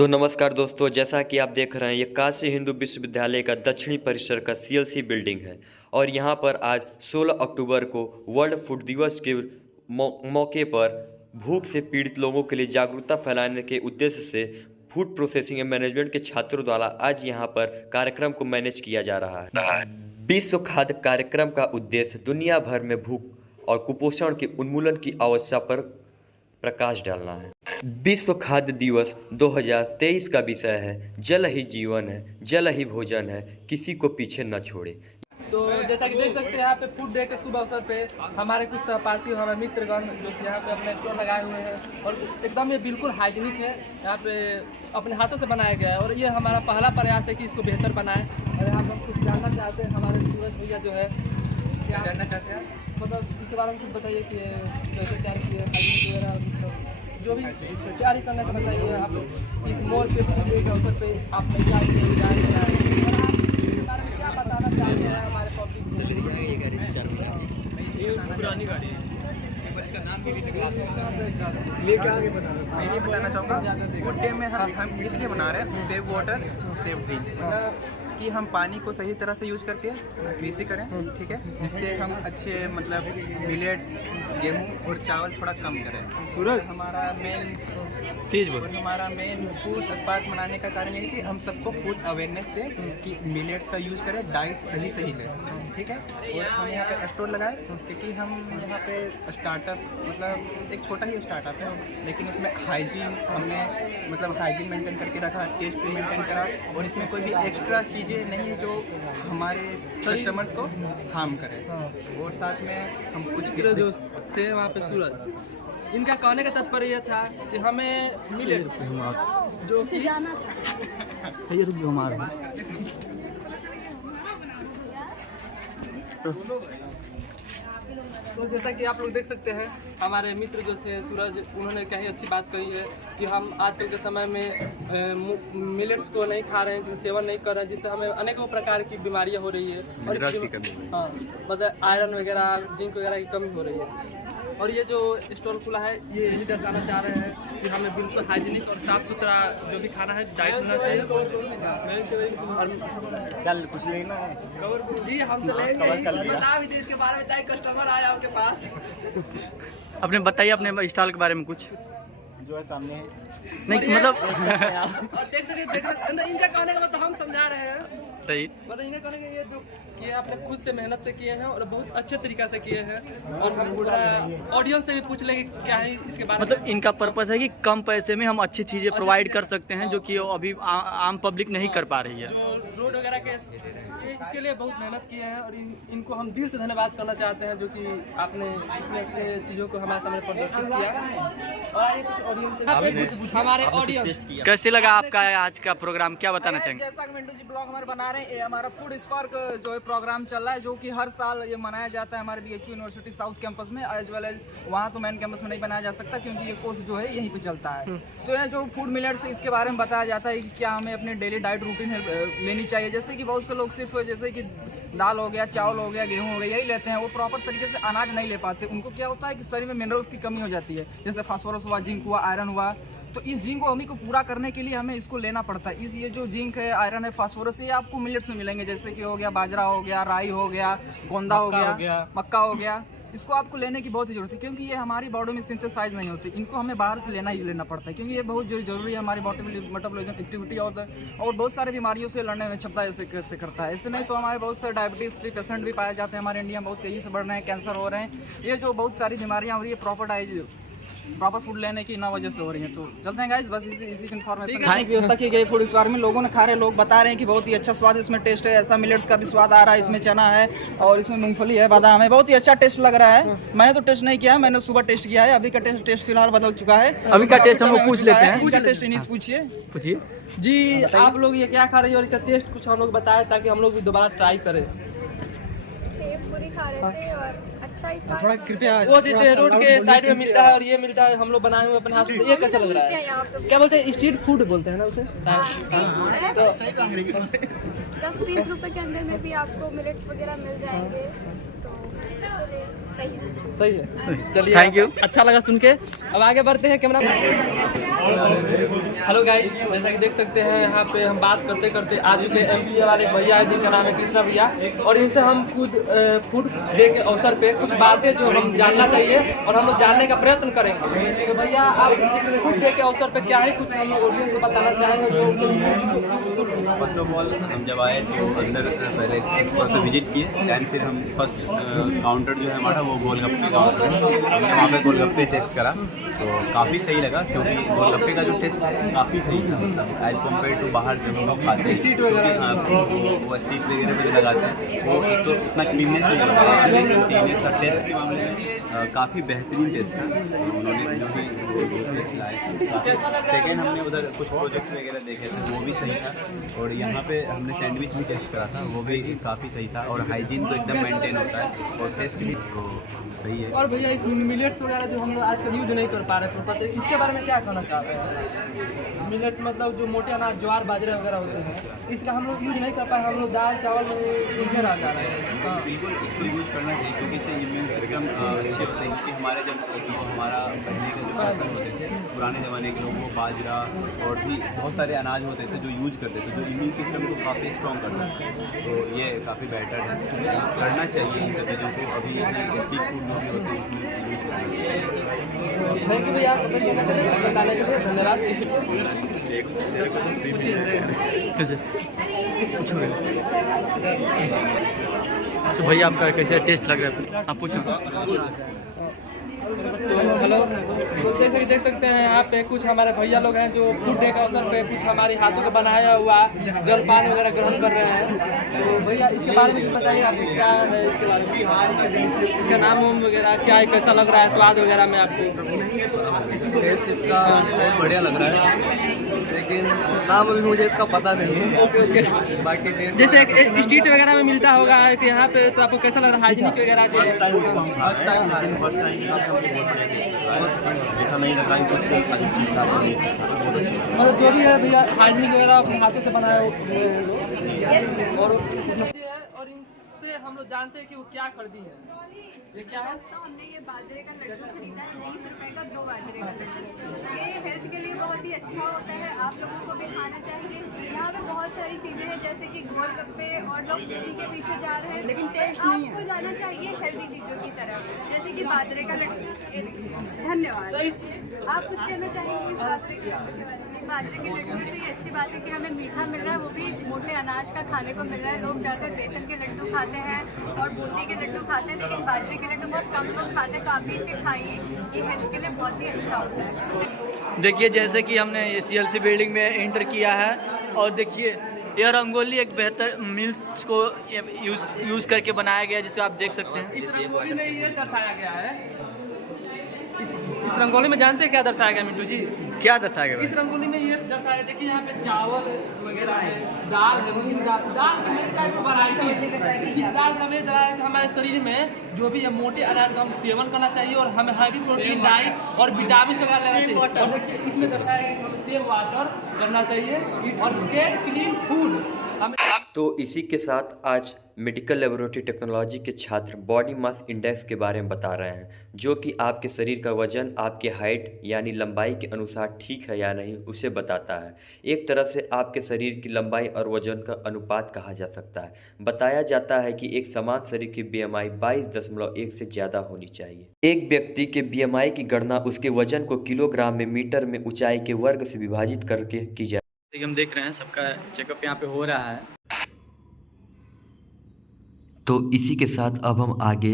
तो नमस्कार दोस्तों, जैसा कि आप देख रहे हैं ये काशी हिंदू विश्वविद्यालय का दक्षिणी परिसर का सीएलसी बिल्डिंग है। और यहाँ पर आज 16 अक्टूबर को वर्ल्ड फूड दिवस के मौके पर भूख से पीड़ित लोगों के लिए जागरूकता फैलाने के उद्देश्य से फूड प्रोसेसिंग एंड मैनेजमेंट के छात्रों द्वारा आज यहाँ पर कार्यक्रम को मैनेज किया जा रहा है। विश्व खाद्य कार्यक्रम का उद्देश्य दुनिया भर में भूख और कुपोषण के उन्मूलन की आवश्यकता पर प्रकाश डालना है। विश्व खाद्य दिवस 2023 का विषय है जल ही जीवन है, जल ही भोजन है, किसी को पीछे न छोड़े। तो जैसा कि देख सकते हैं यहाँ पे फूड डे के शुभ अवसर पे हमारे कुछ सहपाठी हमारे मित्रगण जो कि यहाँ पे अपने स्टोर लगाए हुए हैं और एकदम ये बिल्कुल हाइजीनिक है। यहाँ पे अपने हाथों से बनाया गया है और ये हमारा पहला प्रयास है कि इसको बेहतर बनाएं। और यहाँ पर हम कुछ जानना चाहते हैं, हमारे सूरज भैया जो है क्या जानना चाहते हैं, मतलब इसके बारे में कुछ बताइए कि कैसे तैयार किए हाइजीनिक वगैरह जो भी तैयारी करना का बताइए। आप इस मॉल पे फूड डे के अवसर पे आप क्या बताना चाहते हैं हमारे पब्लिक को? ये पुरानी गाड़ी है, इसका नाम भी लेके आगे मैं ये बताना चाहूँगा फूड डे में हम इसलिए मना रहे हैं सेव वाटर सेव ड्रिंक, मतलब कि हम पानी को सही तरह से यूज करके कृषि करें, ठीक है, जिससे हम अच्छे मतलब मिलेट्स, गेहूं और चावल थोड़ा कम करें। सूरज हमारा मेन फूड उत्पाद मनाने का कारण है कि हम सबको फूड अवेयरनेस दें कि मिलेट्स का यूज करें, डाइट सही लें, ठीक है। और हम यहाँ पे स्टोर लगाए क्योंकि हम यहाँ पे स्टार्टअप मतलब एक छोटा ही स्टार्टअप है, लेकिन इसमें हाइजीन हमने मतलब हाइजीन मेंटेन करके रखा, टेस्ट भी मेंटेन करा और इसमें कोई भी एक्स्ट्रा चीज़ें नहीं है जो हमारे कस्टमर्स को हार्म करे। और साथ में हम कुछ जो थे वहाँ पे सूरज, इनका कहने का तात्पर्य यह था कि हमें मिलेट जो कि जाना था ये सब हमारा तो जैसा कि आप लोग देख सकते हैं हमारे मित्र जो थे सूरज, उन्होंने कहीं अच्छी बात कही है कि हम आजकल के समय में मिलेट्स को नहीं खा रहे हैं, जिसका सेवन नहीं कर रहे हैं, जिससे हमें अनेकों प्रकार की बीमारियां हो रही है और हाँ मतलब आयरन वगैरह जिंक वगैरह की कमी हो रही है। और ये जो स्टोर खुला है ये यही दर्शाना चाह रहे हैं कि हमें बिल्कुल हाइजीनिक और साफ़ सुथरा जो भी खाना है डाइट होना चाहिए। कल कुछ लेना है जी हम तो बता भी इसके बारे में, चाहे कस्टमर आया आपके पास। अपने बताइए अपने स्टॉल के बारे में कुछ जो है सामने नहीं मतलब और देख सकते इनका कहने का मतलब हम समझा रहे हैं सही, मतलब इनका कहने का ये जो किए अपने खुद से मेहनत से किए हैं और बहुत अच्छे तरीके से किए हैं। और हम पूरा ऑडियंस से भी पूछ लेंगे क्या है इसके बारे में। मतलब इनका पर्पस है कि कम पैसे में हम अच्छी चीज़ें प्रोवाइड कर सकते हैं जो कि अभी आम पब्लिक नहीं कर पा रही है। जो रोड वगैरह के इसके लिए बहुत मेहनत किए हैं और इनको हम दिल से धन्यवाद करना चाहते हैं जो कि आपने इतने अच्छे चीज़ों को हमारे सामने प्रदर्शित किया। और आइए कुछ ऑडियंस से हमारे ऑडियंस कैसे लगा आपका आज का प्रोग्राम, क्या बताना चाहेंगे? जैसा कि मिंटू जी ब्लॉग हमारे बना रहे हैं, ये हमारा फूड स्पार्क जो है प्रोग्राम चल रहा है जो कि हर साल ये मनाया जाता है हमारे BHU यूनिवर्सिटी साउथ कैंपस में, एज वेल एज वहाँ तो मेन कैंपस में नहीं बनाया जा सकता क्योंकि ये कोर्स जो है यहीं पे चलता है। तो ये जो फूड मिलेट्स है इसके बारे में बताया जाता है कि क्या हमें अपने डेली डाइट रूटीन लेनी चाहिए। जैसे कि बहुत से लोग सिर्फ जैसे कि दाल हो गया, चावल हो गया, गेहूँ हो गया यही लेते हैं, वो प्रॉपर तरीके से अनाज नहीं ले पाते। उनको क्या होता है कि शरीर में मिनरल्स की कमी हो जाती है, जैसे फास्फोरस हुआ, जिंक हुआ, आयरन हुआ। तो इस जिंक को हमें को पूरा करने के लिए हमें इसको लेना पड़ता है। ये जो जिंक है, आयरन है, फास्फोरस, ये आपको मिलेट्स में मिलेंगे, जैसे कि हो गया बाजरा हो गया, राई हो गया, गोंदा हो गया, मक्का हो गया। इसको आपको लेने की बहुत ही जरूरत है क्योंकि ये हमारी बॉडी में सिंथेसाइज नहीं होती, इनको हमें बाहर से लेना पड़ता है क्योंकि ये बहुत जरूरी है हमारी मेटाबॉलिज्म एक्टिविटी और बहुत सारी बीमारियों से लड़ने में क्षमता ऐसे करता है। इससे नहीं तो हमारे बहुत सारे डायबिटीज़ भी पेशेंट भी पाए जाते हैं हमारे इंडिया में, बहुत तेज़ी से बढ़ रहे हैं, कैंसर हो रहे हैं, ये जो बहुत सारी बीमारियाँ हो रही है प्रॉपर फूड लेने की ना वजह से हो रही है। तो चलते हैं गाइस, बस इसी इन्फॉर्मेशन खाने की व्यवस्था की गई फूड इस बार में, लोगों ने खा रहे, लोग बता रहे हैं कि बहुत ही अच्छा स्वाद इसमें टेस्ट है, ऐसा मिलेट्स का भी स्वाद आ रहा है, इसमें चना है और इसमें मूंगफली है, बादाम है, बहुत ही अच्छा टेस्ट लग रहा है। मैंने तो टेस्ट नहीं किया है, मैंने सुबह टेस्ट किया है, अभी का टेस्ट फिलहाल बदल चुका है। अभी का टेस्ट हम लोग पूछ लेते हैं, टेस्ट इन्हीं से पूछिए जी आप लोग ये क्या खा रही है और इसका टेस्ट कुछ हम लोग बताएं ताकि हम लोग भी दोबारा ट्राई करें। सेब पूरी खा रहे थे और अच्छा ही था। थोड़ा कृपया वो जैसे रोड के साइड में मिलता है और ये मिलता है, हम लोग बनाए हुए अपने हाथ से, ये कैसा लग रहा है? क्या बोलते हैं, स्ट्रीट फूड बोलते हैं ना उसे? 10-20 रुपए के अंदर में भी आपको मिलेट्स वगैरह मिल जाएंगे, तो सही सही है। चलिए, Thank you. अच्छा लगा सुन के। अब आगे बढ़ते हैं कैमरा। हेलो गाइस, जैसा कि देख सकते हैं यहाँ पे हम बात करते करते आ चुके MP वाले भैया है जिनका नाम है कृष्णा भैया, और इनसे हम खुद फूड डे के अवसर पे कुछ बातें जो हम जानना चाहिए और हम लोग जानने का प्रयत्न करेंगे। तो भैया आप इस फूड डे के अवसर पे क्या है कुछ हम ऑडियंस को बताना चाहेंगे जो फर्स्ट ऑफ ऑल हम जब आए तो अंदर पहले एक बार से विजिट किए, दैन फिर हम फर्स्ट काउंटर जो है हमारा वो गोलगप्पे काउंटर है, हमने वहाँ पे गोलगप्पे टेस्ट करा तो काफ़ी सही लगा, क्योंकि गोलगप्पे का जो टेस्ट है काफ़ी सही था, मतलब एज कम्पेयर टू बाहर जब हम लोग खाते हैं स्ट्रीट वगैरह, वो स्ट्रीट वगैरह पे लगाते हैं वो एक तो इतना क्लीननेस नहीं होता है, लेकिन क्लीननेस का टेस्ट के मामले में काफ़ी बेहतरीन टेस्ट था। तो उन्होंने जो भी सेकेंड हमने उधर कुछ प्रोजेक्ट वगैरह देखे थे वो भी सही था, और यहाँ पे हमने सैंडविच भी टेस्ट करा था वो भी काफ़ी सही था, और हाइजीन तो एकदम मेंटेन होता है और टेस्ट भी तो सही है। और भैया इस मिलेट्स वगैरह जो हम लोग आजकल यूज नहीं कर पा रहे हैं तो इसके बारे में क्या कहना चाहते हैं? मिलेट्स मतलब जो मोटे अनाज ज्वार बाजरे वगैरह होते हैं, इसका हम लोग यूज नहीं कर पाए, हम लोग दाल चावल में इधर आ जा रहे हैं। हाँ बिल्कुल इसको यूज़ करना चाहिए, क्योंकि इससे इम्यून सिस्टम अच्छे होते हैं, क्योंकि हमारे जब हमारा पहले के जो पर्सन होते थे पुराने ज़माने के लोग वो बाजरा और भी बहुत सारे अनाज होते थे जो यूज करते थे, जो इम्यून सिस्टम को काफ़ी स्ट्रॉन्ग करता है, तो ये काफ़ी बेटर है, करना चाहिए इन सब चीज़ों को। अभी स्ट्रीट फूड जो भी होते हैं इसमें यूज करना चाहिए। थैंक यू भैया बताने के लिए, धन्यवाद। तो भैया आपका कैसे टेस्ट लग रहा है आप पूछो। तो हेलो, तो जैसे कि देख सकते हैं यहाँ पे कुछ हमारे भैया लोग हैं जो फूड डे के अवसर पे कुछ हमारे हाथों का बनाया हुआ जलपान वगैरह ग्रहण कर रहे हैं। तो भैया इसके बारे में कुछ बताइए, आपको क्या है इसके बारे में, इसका नाम वाम वगैरह क्या है, कैसा लग रहा है स्वाद वगैरह में आपको? टेस्ट इसका बहुत बढ़िया लग रहा है, लेकिन नाम अभी मुझे इसका पता नहीं है। ओके ओके, बाकी टेस्ट जैसे एक स्ट्रीट वगैरह में मिलता होगा कि यहाँ पे, तो आपको कैसा लग रहा है हाइजीनिक वगैरह? फर्स्ट टाइम ऐसा नहीं लगा कि कुछ मतलब जो भी है भैया हाइजीनिक वगैरह अपने हाथों से बनाया और इनसे हम लोग जानते हैं कि वो क्या खरीदी है। ये क्या है? दोस्तों हमने ये बाजरे का लड्डू खरीदा है, 20 रुपए का 2 बाजरे का लड्डू। ये हेल्थ के लिए बहुत ही अच्छा होता है, आप लोगों को भी खाना चाहिए। यहाँ पे बहुत सारी चीजें हैं जैसे कि गोलगप्पे, और लोग इसी के पीछे जा रहे हैं, लेकिन टेस्ट नहीं है। आपको जाना चाहिए हेल्दी चीजों की तरफ, जैसे कि बाजरे का लड्डू। धन्यवाद। आप कुछ कहना चाहेंगे इस बाजरे के लड्डू के बारे में? बाजरे के लड्डू तो ये अच्छी बात है कि हमें मीठा मिल रहा है, वो भी मोटे अनाज का खाने को मिल रहा है। लोग ज़्यादातर बेसन के लड्डू खाते हैं और बूंदी के लड्डू खाते हैं, लेकिन बाजरे के लड्डू बहुत कम लोग खाते हैं, तो आप भी इसे खाइए, ये हेल्थ के लिए बहुत ही अच्छा होता है। देखिए जैसे कि हमने CLC बिल्डिंग में एंटर किया है, और देखिए ये रंगोली एक बेहतर मिल्स को यूज़ करके बनाया गया है, जिसे आप देख सकते हैं। इस रंगोली में ये दर्शाया गया है, इस रंगोली में जानते हैं क्या दर्शाया गया मिंटू जी? क्या दर्शाया गया? इस रंगोली में ये दर्शाया, देखिए यहाँ पे चावल वगैरह है, दाल है, मूंग दाल, दाल का मेन टाइप वैरायटी है। इस दाल का मेन है कि हमारे शरीर में जो भी है मोटे अनाज का हम सेवन करना चाहिए, और हमें हैवी प्रोटीन डाइट और विटामिन वगैरह लेना चाहिए। और देखिए इसमें दर्शाया गया कि हमें सेव वाटर करना चाहिए और गेट क्लीन फूड। तो इसी के साथ आज मेडिकल लेबोरेटरी टेक्नोलॉजी के छात्र बॉडी मास इंडेक्स के बारे में बता रहे हैं, जो कि आपके शरीर का वजन आपके हाइट यानी लंबाई के अनुसार ठीक है या नहीं उसे बताता है। एक तरह से आपके शरीर की लंबाई और वजन का अनुपात कहा जा सकता है। बताया जाता है कि एक समान शरीर की BMI 22.1 से ज़्यादा होनी चाहिए। एक व्यक्ति के BMI की गणना उसके वजन को किलोग्राम में, मीटर में, ऊंचाई के वर्ग से विभाजित करके की जाए। हम देख रहे हैं सबका चेकअप यहाँ पे हो रहा है। तो इसी के साथ अब हम आगे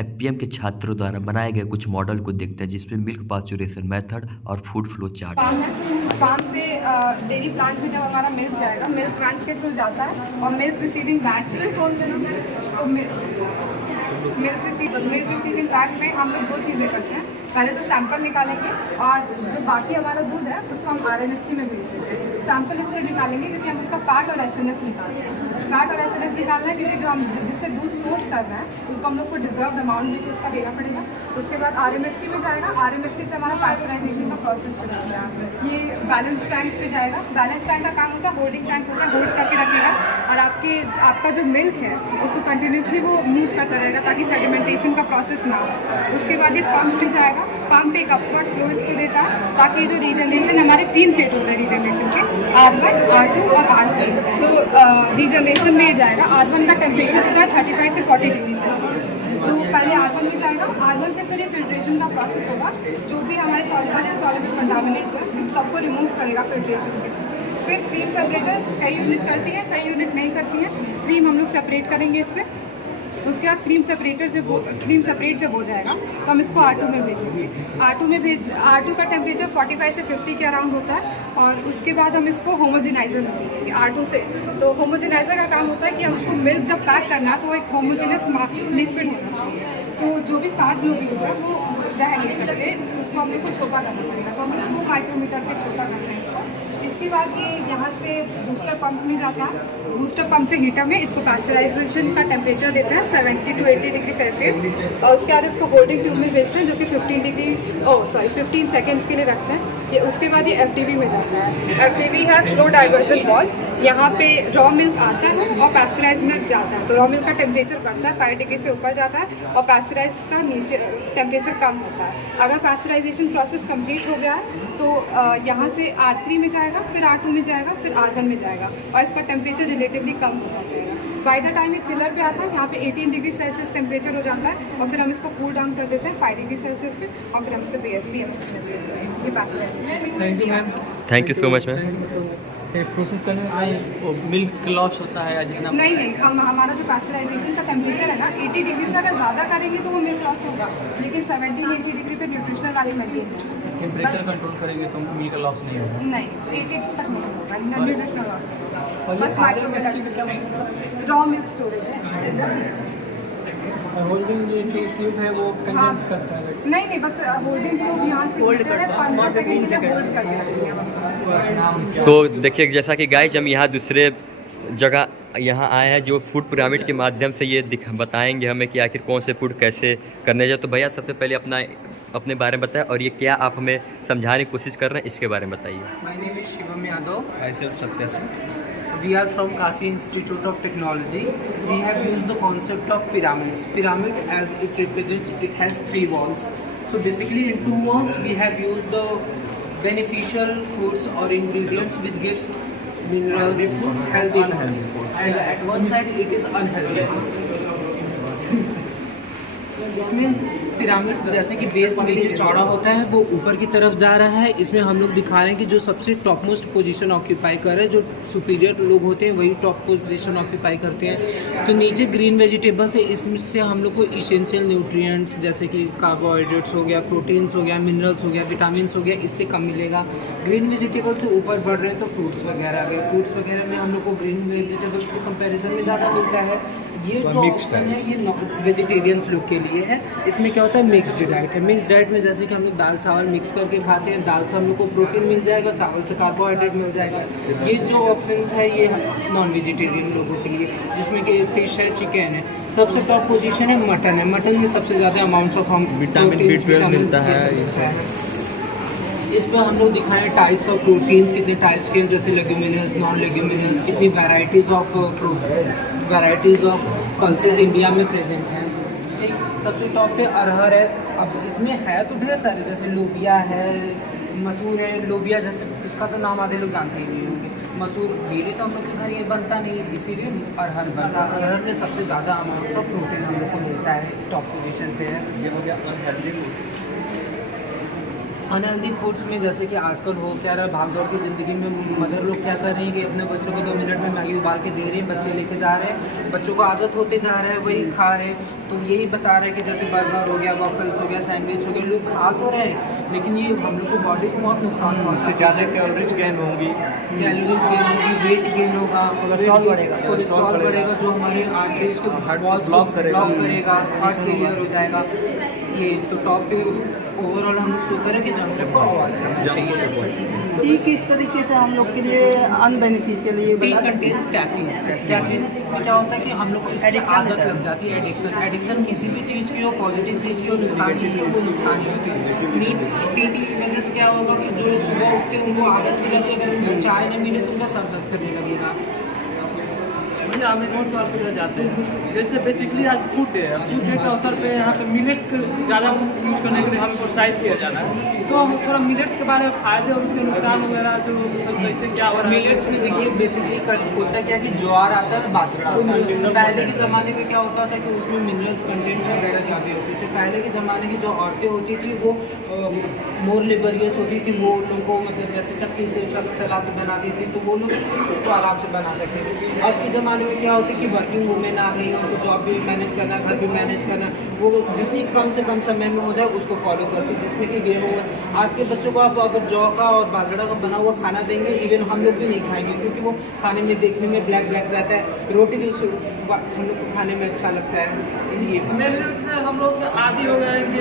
FPM के छात्रों द्वारा बनाए गए कुछ मॉडल को देखते हैं, जिसमें मिल्क पास्चुरेशन मेथड और फूड फ्लो चार्ट है। उस काम से डेयरी प्लांट में जब हमारा मिल्क जाएगा, मिल्क प्लांट के थ्रू जाता है, और मिल्क रिसीविंग बैग में कौन देना, तो मिल्क रिसीविंग बैग में हम लोग 2 चीज़ें करते हैं। पहले तो सैंपल निकालेंगे, और जो बाकी हमारा दूध है उसको हम RMST में भेज देते हैं। सैंपल इसलिए निकालेंगे क्योंकि हम उसका फैट और SNF निकालते हैं। फैट और SNF निकालना है क्योंकि जो हम जिससे दूध सोर्स कर रहे हैं उसको हम लोग को डिजर्व अमाउंट भी तो उसका देना पड़ेगा। उसके बाद RMST में जाएगा, RMST से हमारा पास्चराइजेशन का प्रोसेस शुरू हो गया। ये बैलेंस टैंक पे जाएगा। बैलेंस टैंक का काम होता है होल्डिंग टैंक होता है, होल्ड करके रखेगा और आपका जो मिल्क है उसको कंटिन्यूसली वो मूव करता रहेगा ताकि सेडिमेंटेशन का प्रोसेस ना हो। उसके बाद ये पंप में जाएगा, पंप एक अपवर्ड फ्लो इसको देता है ताकि जो रीजनरेशन हमारे 3 प्लेट होते हैं रीजनरेशन के, R1, R2 और R3। तो रीजनरेशन में ये जाएगा। R1 का टेम्परेचर होता है 35 से 40 डिग्री सेल्सियस। तो पहले R1 में जाएगा, R1 से फिर ये फिल्ट्रेशन का प्रोसेस होगा। जो भी हमारे सॉल्युबल एंड सॉल्युबल कंटामिनेंट्स हैं सबको रिमूव करेगा फिल्ट्रेशन के। फिर क्रीम सेपरेटर्स कई यूनिट करती हैं, कई यूनिट नहीं करती हैं। क्रीम हम लोग सेपरेट करेंगे इससे। उसके बाद क्रीम सेपरेट जब हो जाएगा तो हम इसको R2 में भेजेंगे। R2 का टेम्परेचर 45 से 50 के अराउंड होता है और उसके बाद हम इसको होमोजेनाइजर में भेजेंगे R2 से। तो होमोजेनाइजर का काम होता है कि हमको मिल्क जब पैक करना है तो एक होमोजेनस लिक्विड होना चाहिए। तो जो भी फैट ग्लोब्यूल्स है वो रह नहीं सकते, उसको हम लोग को छोटा करना पड़ेगा। तो हम लोग 2 माइक्रोमीटर पे छोटा करते हैं इसको। इसके बाद ये यहाँ से बूस्टर पंप में जाता है। बूस्टर पंप से हीटर में इसको पास्चराइजेशन का टेम्परेचर देते हैं 70 to 80 डिग्री सेल्सियस और उसके बाद इसको होल्डिंग ट्यूब में भेजते हैं जो कि 15 सेकेंड्स के लिए रखते हैं। ये उसके बाद ये FDB में जाता है। FDB है फ्लो डाइवर्जन वाल्व। यहाँ पे रॉ मिल्क आता है और पास्चराइज मिल्क जाता है। तो रॉ मिल्क का टेम्परेचर बढ़ता है 5 डिग्री से ऊपर जाता है और पास्चराइज का नीचे टेम्परेचर कम होता है। अगर पास्चराइजेशन प्रोसेस कंप्लीट हो गया है तो यहाँ से R3 में जाएगा, फिर R2 में जाएगा, फिर R1 में जाएगा और इसका टेम्परेचर रिलेटिवली कम होता जाएगा। बाय द टाइम ये चिलर पे आता है यहाँ पे 18 डिग्री सेल्सियस टेम्परेचर हो जाता है और फिर हम इसको कूल डाउन कर देते हैं 5 डिग्री सेल्सियस पे और फिर हम इसे BMC से भेजते हैं। ये pasteurisation. Thank you ma'am. Thank you so much ma'am. Process करने में मिल्क लॉस होता है या जितना नहीं, हमारा जो पास्चराइजेशन का टेम्परेचर है ना 80 डिग्री से अगर ज़्यादा करेंगे तो वो मिल्क लॉस होगा, लेकिन 70-80 डिग्री पे न्यूट्रिशनल वैल्यू मेंटेन है। टेम्परेचर कंट्रोल करेंगे तो मिल्क लॉस नहीं होगा। नहीं 80 तक नहीं होगा, न्यूट्रिशनल लॉस नहीं होगा। बस माइक्रो रॉ मिल्क स्टोरेज है। होल्डिंग जो ट्यूब है वो कंडेंस करता है। नहीं, बस होल्डिंग ट्यूब यहाँ से होल्ड करते हैं 15 सेकंड के लिए होल्ड करके रखेंगे। तो देखिए जैसा कि गाइस हम यहाँ दूसरे जगह यहाँ आए हैं जो फूड पिरामिड के माध्यम से ये बताएंगे हमें कि आखिर कौन से फूड कैसे करने चाहिए। तो भैया सबसे पहले अपने बारे में बताएं और ये क्या आप हमें समझाने की कोशिश कर रहे हैं इसके बारे में बताइए। My name is Shivam Yadav. myself Satya Singh. We are from Kashi Institute of Technology. We have used the concept of pyramids. Pyramid, as it represents, it has 3 walls. So basically, in 2 walls, we have used the beneficial foods or ingredients which gives minerals, healthy foods, and at one side it is unhealthy foods. इसमें pyramid जैसे कि base नीचे चौड़ा होता है वो ऊपर की तरफ जा रहा है। इसमें हम लोग दिखा रहे हैं कि जो सबसे टॉप मोस्ट पोजीशन ऑक्यूपाई कर रहे हैं, जो सुपीरियर लोग होते हैं वही टॉप पोजीशन ऑक्यूपाई करते हैं। तो नीचे ग्रीन वेजिटेबल्स है, इसमें से हम लोग को इसेंशियल न्यूट्रिएंट्स जैसे कि कार्बोहाइड्रेट्स हो गया, प्रोटीन्स हो गया, मिनरल्स हो गया, विटामिन्स हो गया, इससे कम मिलेगा। ग्रीन वेजिटेबल से ऊपर बढ़ रहे हैं तो फ्रूट्स वगैरह आ गए। फ्रूट्स वगैरह में हम लोग को ग्रीन वेजिटेबल्स के कंपेरिजन में ज़्यादा मिलता है। ये जो ऑप्शन है ये वेजिटेरियंस लोग के लिए है। इसमें क्या होता है मिक्स्ड डाइट है। मिक्स्ड डाइट में जैसे कि हम लोग दाल चावल मिक्स करके खाते हैं, दाल से हम लोग को प्रोटीन मिल जाएगा, चावल से कार्बोहाइड्रेट मिल जाएगा। ये जो ऑप्शन है ये नॉन वेजिटेरियन लोगों के लिए, जिसमें कि फिश है, चिकन है। सबसे टॉप पोजीशन है मटन है। मटन में सबसे ज़्यादा अमाउंट्स ऑफ हम विटामिन B12 मिलता है। इस पर हम लोग दिखाएं टाइप्स ऑफ प्रोटीन्स कितने टाइप्स के हैं, जैसे लेग्यूमिनस, नॉन लेग्यूमिनस, कितनी वैराइटीज़ ऑफ पल्सेस इंडिया में प्रेजेंट हैं। एक सबसे टॉप पे अरहर है। अब इसमें है तो ढेर सारे, जैसे लोबिया है, मसूर है। लोबिया जैसे इसका तो नाम आधे लोग जानते ही नहीं होंगे। मसूर डेली तो हम लोग के घर ये बनता नहीं, इसीलिए अरहर बनता है। अरहर में सबसे ज़्यादा अमाउंट ऑफ प्रोटीन हम लोग को मिलता है, टॉप पोजीशन पे है। ये हो गया अनहेल्दी फूड्स में जैसे कि आजकल हो क्या रहा है, भाग दौड़ की ज़िंदगी में मदर लोग क्या कर रही हैं कि अपने बच्चों को 2 मिनट में मैगी उबाल के दे रही हैं, बच्चे लेके जा रहे हैं, बच्चों को आदत होते जा रहा है, वही खा रहे हैं। तो यही बता रहे हैं कि जैसे बर्गर हो गया, वॉफल्स हो गया, सैंडविच हो गया, लोग खा तो रहे हैं लेकिन ये हम लोग को बॉडी को बहुत नुकसान होगा। उससे ज़्यादा कैलोरीज गेन होंगी, वेट गेन होगा, कोलेस्ट्रॉल बढ़ेगा जो हमारे आर्टरीज को ब्लॉक करेगा, हार्ट फेलियर हो जाएगा। ये तो टॉप पे ओवरऑल हम लोग शो करें कि जंक फूड को अवॉइड करना चाहिए। टी किस तरीके से हम लोग के लिए अनबेनिफिशियल है ये टी बता सकते हैं? Contains caffeine. कैफीन में क्या होता है कि हम लोग को इसकी आदत लग जाती है, एडिक्शन किसी भी चीज़ की हो, पॉजिटिव चीज़ की हो, नुकसान चीज़ की हो, वो नुकसान ही होती टी की वजह से क्या होगा कि जो लोग सुबह उठते हैं उनको आदत हो जाती है, अगर उनको चाय नहीं मिले तो उनका सर दर्द करने लगेगा। भैया हम एक और सवाल पूछना चाहते हैं, जैसे बेसिकली आज फूड डे है, फूड डे के अवसर पे यहाँ पे मिलेट्स ज़्यादा यूज करने के लिए हमें प्रोत्साहित किया जाना है, तो हम थोड़ा मिलेट्स के बारे में फायदे और उसके नुकसान वगैरह जो कैसे क्या हो रहा है। मिलेट्स में देखिए बेसिकली होता क्या है कि ज्वार आता है, बाजरा आता है। पहले के ज़माने में क्या होता था कि उसमें मिनरल्स कंटेंट्स वगैरह ज़्यादा होते थे। पहले के ज़माने की जो औरतें होती थी वो मोर लेबरियस होती थी, वो लोगों को मतलब जैसे चक्की से चला के बनाती थी तो वो लोग उसको आराम से बना सकते थे। अब के ज़माने में क्या होता है कि वर्किंग वुमेन आ गई, उनको जॉब भी मैनेज करना, घर भी मैनेज करना, वो जितनी कम से कम समय में हो जाए उसको फॉलो करती है, जिसमें कि गेहूँ। आज के बच्चों को आप अगर जौ का और बाजरा का बना हुआ खाना देंगे, इवन हम लोग भी नहीं खाएंगे क्योंकि वो खाने में देखने में ब्लैक ब्लैक रहता है। रोटी भी हम लोग को खाने में अच्छा लगता है। ये हम लोग आदि हो गए कि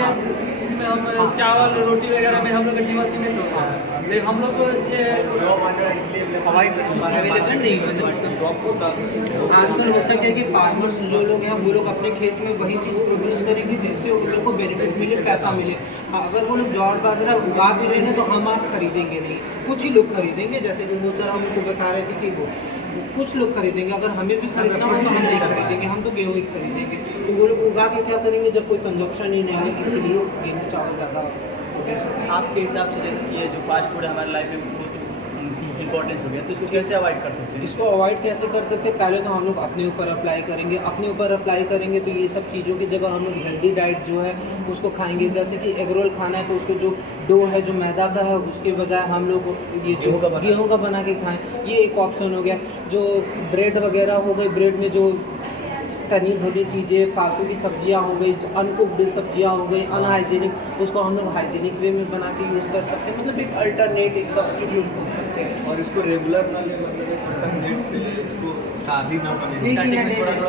इसमें हम चावल रोटी वगैरह में हम लोग का जीवन सीमित होता है, लेकिन हम लोग को ये अवेलेबल नहीं होता। आजकल होता क्या है कि फार्मर्स जो लोग हैं वो लोग अपने खेत में वही चीज़ प्रोड्यूस करेंगे जिससे उन लोग को बेनिफिट मिले, पैसा मिले। अगर वो लोग ज्वार बाजरा उगा भी रहे हैं तो हम आप खरीदेंगे नहीं, कुछ ही लोग खरीदेंगे। जैसे कि वो सर हम लोग को बता रहे थे कि वो कुछ लोग खरीदेंगे, अगर हमें भी खरीदना हो तो हम नहीं खरीदेंगे, हम तो गेहूँ ही खरीदेंगे। तो वो लोग उगा के क्या करेंगे जब कोई कंजप्शन ही नहीं है, इसीलिए गेहूँ चावल ज़्यादा। आपके हिसाब से ये जो फास्ट फूड है हमारे लाइफ में बहुत इंपॉर्टेंस हो गया, तो इसको कैसे अवॉइड कर सकते हैं? इसको अवॉइड कैसे कर सकते हैं? पहले तो हम लोग अपने ऊपर अप्लाई करेंगे। अपने ऊपर अप्लाई करेंगे तो ये सब चीज़ों की जगह हम लोग हेल्दी डाइट जो है उसको खाएंगे। जैसे कि एग रोल खाना है तो उसको जो डो है जो मैदा का है उसके बजाय हम लोग ये जो गेहूँ का बना के खाएं, ये एक ऑप्शन हो गया। जो ब्रेड वगैरह हो गई, ब्रेड में जो तनी भुनी चीज़ें, फालतू की सब्जियां हो गई, अनकुक्ड सब्जियां हो गई, अनहाइजीनिक, उसको हम लोग हाइजीनिक वे में बना के यूज़ कर सकते हैं। मतलब एक अल्टरनेट, एक सब्स्टिट्यूट कर सकते हैं। और इसको रेगुलर ना ले, मतलब इसको आदि ना बने।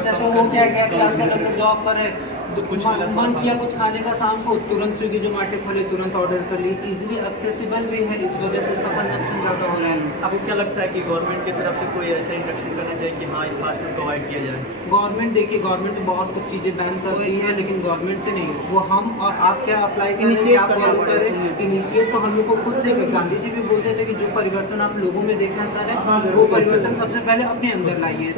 जैसे वो क्या है कि आजकल हम लोग जॉब कर रहे हैं तो कुछ मन किया कुछ खाने का शाम को, तुरंत स्विगी जोमेटो खोले, तुरंत ऑर्डर कर लिए। इजीली एक्सेसिबल भी है, इस वजह से इसका कंजप्शन ज़्यादा हो रहा है। आपको क्या लगता है कि गवर्नमेंट की तरफ से कोई ऐसा इंस्ट्रक्शन करना चाहिए कि हाँ इस फास्ट फूड को अवॉइड किया जाए? गवर्नमेंट देखिए, गवर्नमेंट तो बहुत कुछ चीज़ें बैन कर रही है, लेकिन गवर्नमेंट से नहीं, वो हम और आप क्या अप्लाई करें, क्या फॉलो करें। इनिशिएट तो हम लोग को खुद से, गांधी जी भी बोलते थे कि जो परिवर्तन आप लोगों में देखना चाह रहे हैं वो परिवर्तन सबसे पहले अपने अंदर लाइए।